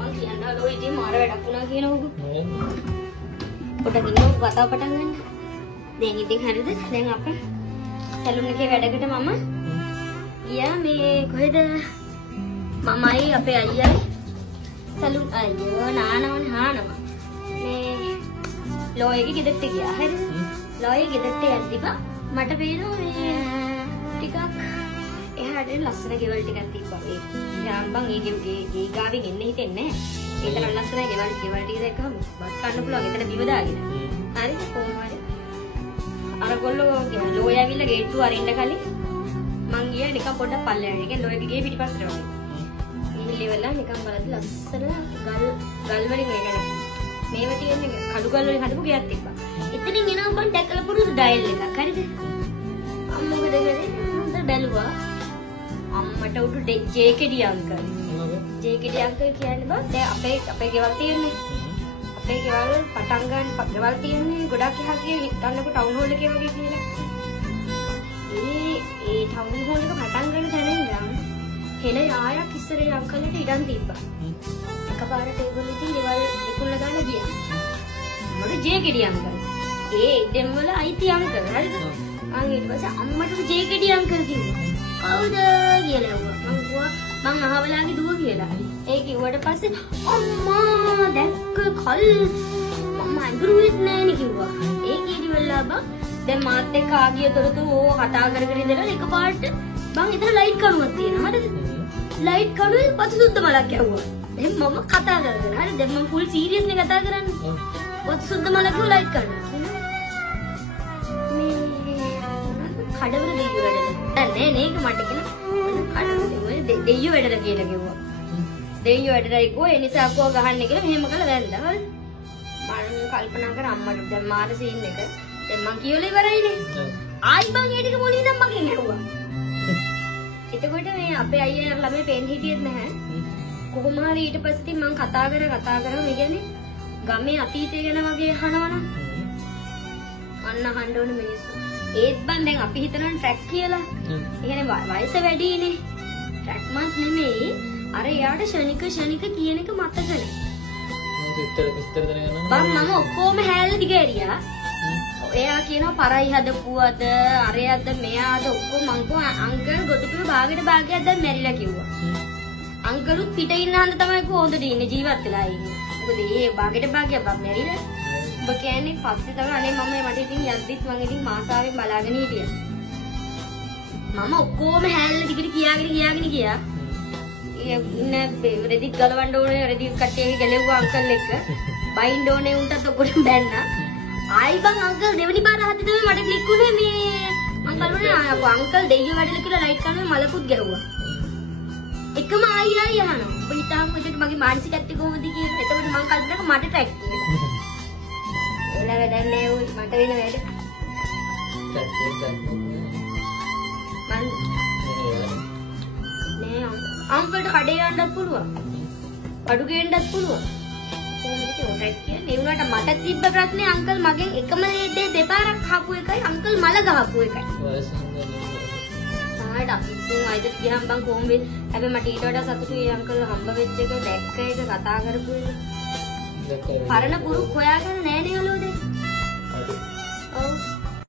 මං කියනවා ලෝ ඉතින් මාර වැඩක් වුණා කියනවකෝ. පොඩක් ඉන්නව කතාව පටන් ගන්න. දැන් ඉතින් හරියද? දැන් අපේ සැලුන් එකේ වැඩකට මම ගියා මේ කොහෙද? මමයි අපේ අයියයි සැලුන් අයියෝ නානවනේ හානවා. මේ ලෝයගේ ගෙදරට ගියා. හරිද? ලෝයගේ ගෙදරට යද්දිපා මට පේනවා මේ ටිකක් එහාට ලස්සන ගෙවල් ටිකක් තිබ්බා. ඒ යාම්බන් ඒ ගාවින් එන්න හිතෙන්නේ නැහැ. ඒ තරම් ලස්සන ගෙවල් ටික දැක්කම බත් කන්න පුළුවන්. එතන බිම දාගෙන. හරි කොහොම හරි. අර ගොල්ලෝ ලෝය ඇවිල්ලා ගේට්ටුව අරින්න කලින් මං ගියා නිකන් පොඩ්ඩක් පල්ලෙහාට. ඒ කියන්නේ ලෝයගේ ගේ පිටිපස්සට වගේ. ඉහිලෙවලා නිකන් බලද්දි ලස්සන ගල් වලින් වෙගෙන මේව තියෙන්නේ කඩු ගල් වලින් හදපු ගෙයක් තිබ්බා. එතනින් එනවා බං දැකලා පුරුදු ඩයල් එකක්. හරිද? අම්ම මොකද කරේ? මම බැලුවා. අම්මට උඩු ජේකෙඩි අංකල්. ජේකෙඩි අංකල් කියන්නේ බං දැන් අපේ ගෙවල් තියෙන්නේ. අපේ ගෙවල් පටන් ගන්න ගෙවල් තියෙන්නේ ගොඩක් එහා කියලා හිටන්නකො ටවුන් හෝල් එකේ වගේ කියලා. ඒ ටවුන් හෝල් එක පටන් ගන්න තැන ඉඳන් හෙළ යායක් ඉස්සරේ අංකල්ට ඉඩම් තිබ්බා. එකපාරට ඒගොල්ලෝ ඉතින් ගෙවල් විකුණලා දාලා ගියා. මට ජේකෙඩි අංකල්. ඒ ඉඩම් වල අයිති අංකල්. හරිද? මං ඊට පස්සේ අම්මට ජේකෙඩි අංකල් කිව්වා. කවුද කියලා ඇහුවා. මං කිව්වා මං අහවලාගේ දුව කියලා. ඒ කිව්වට පස්සේ අම්මා දැක්ක කල් මම අඳුරුවෙත් නෑනේ කිව්වා. ඒ කීරිවල්ලා බං දැන් මාත් එක්ක ආගිය දොරටු ඕ කතා කර කර ඉඳලා එකපාරට බං එතන ලයිට් කණුවක් තියෙනවා. හරිද? ලයිට් කණුවේ පතු සුද්ද මලක් ඇහුවා. දැන් මම කතා කරගෙන හරි දැන් මම ෆුල් සීරියස් නේ කතා කරන්නේ. පතු සුද්ද මලක් කිව්ව ලයිට් කණුව. කඩවල දෙයියෝ වැඩද? නෑ මේක මට කියන කඩවල දෙයියෝ වැඩද කියලා කිව්වා. දෙයියෝ වැඩයි කෝ ඒ නිසා කෝ ගහන්නේ කියලා මෙහෙම කළා වැන්දා. හරි. මම කල්පනා කර අම්මට දැන් මාර සීන් එක. දැන් මං කියවල ඉවරයිනේ. ආයි බං ඒ ටික මොනින්ද මගෙන් ඇහුවා. එතකොට මේ අපේ අයියා ළමයි පේන්න හිටියෙත් නැහැ. කොහොම හරි ඊට පස්සේ මං කතා කර මේ කියන්නේ ගමේ අතීතය ගැන වගේ අහනවනම් අන්න අහන්න ඕන මිනිස්සු. ඒත් බං දැන් අපි හිතනවා ට්‍රැක් කියලා. ඒ කියන්නේ වයස වැඩිනේ. ට්‍රැක් මාත් නෙමෙයි. අර එයාට ශනික කියන එක මතක නැහැ. විස්තර දැනගන්න බං මම ඔක්කොම හැල්ල දිගෑරියා. එයා කියනවා පරයි හදපුවද අරයද මෙයාද ඔක්කොම මං කෝ අංකල් ගොදුපුර භාගයට භාගයක් දැන් මැරිලා කිව්වා. අංකලුත් පිට ඉන්න හන්ද තමයි කොහොමද ඉන්නේ ජීවත් වෙලා ඉන්නේ. මොකද මේ භාගයට භාගයක් බං මැරිලා. ඔබ කියන්නේ පස්සේ තමයි අනේ මම මට ඉතින් යද්දිත් මං ඉතින් මාසාවෙන් බලාගෙන හිටියා. මම ඔක්කොම හැල්ල දිගට කියාගෙන ගියා. ඉන්න රෙදිත් ගලවන්න ඕනේ රෙදි කට්ටියගේ ගැලෙව්වා අංකල් එක්ක. බයින්ඩ් ඕනේ උන්ටත් ඔක්කොම බැන්නා. ආයි බං අංකල් දෙවෙනි පාර හදි තමයි මට ක්ලික් වුණේ මේ අංකල් වුණේ අංකල් දෙයියෝ වැඩලා කියලා ලයිට් කනුවේ මලකුත් ගැහුවා. එකම ආයි අහනවා. ඔබ හිතාමු එතකොට මගේ මානසිකත්වය කොහොමද කියලා. එතකොට මං කල්පනා කරා මට ට්‍රැක් කියලා. එලා වැඩක් නෑ උයි මට වෙන වැඩ. මං නෑ අංකල්ට කඩේ යන්නත් පුළුවන්. අඩු ගේන්නත් පුළුවන්. කොහොමද ට්‍රැක් කියන්නේ? ඒ වුණාට මට තිබ්බ ප්‍රශ්නේ අංකල් මගෙන් එකම දේ දෙපාරක් අහපු එකයි අංකල් මල ගහපු එකයි. සමහරට අපි වයිද ගියාම බං කොහොම වෙන්නේ? හැබැයි මට ඊට වඩා සතුටුයි අංකල් හම්බ වෙච්ච එක දැක්ක එක කතා කරපු එක. පරණ පුරුක් හොයාගෙන නෑ නේ ඔලෝදේ.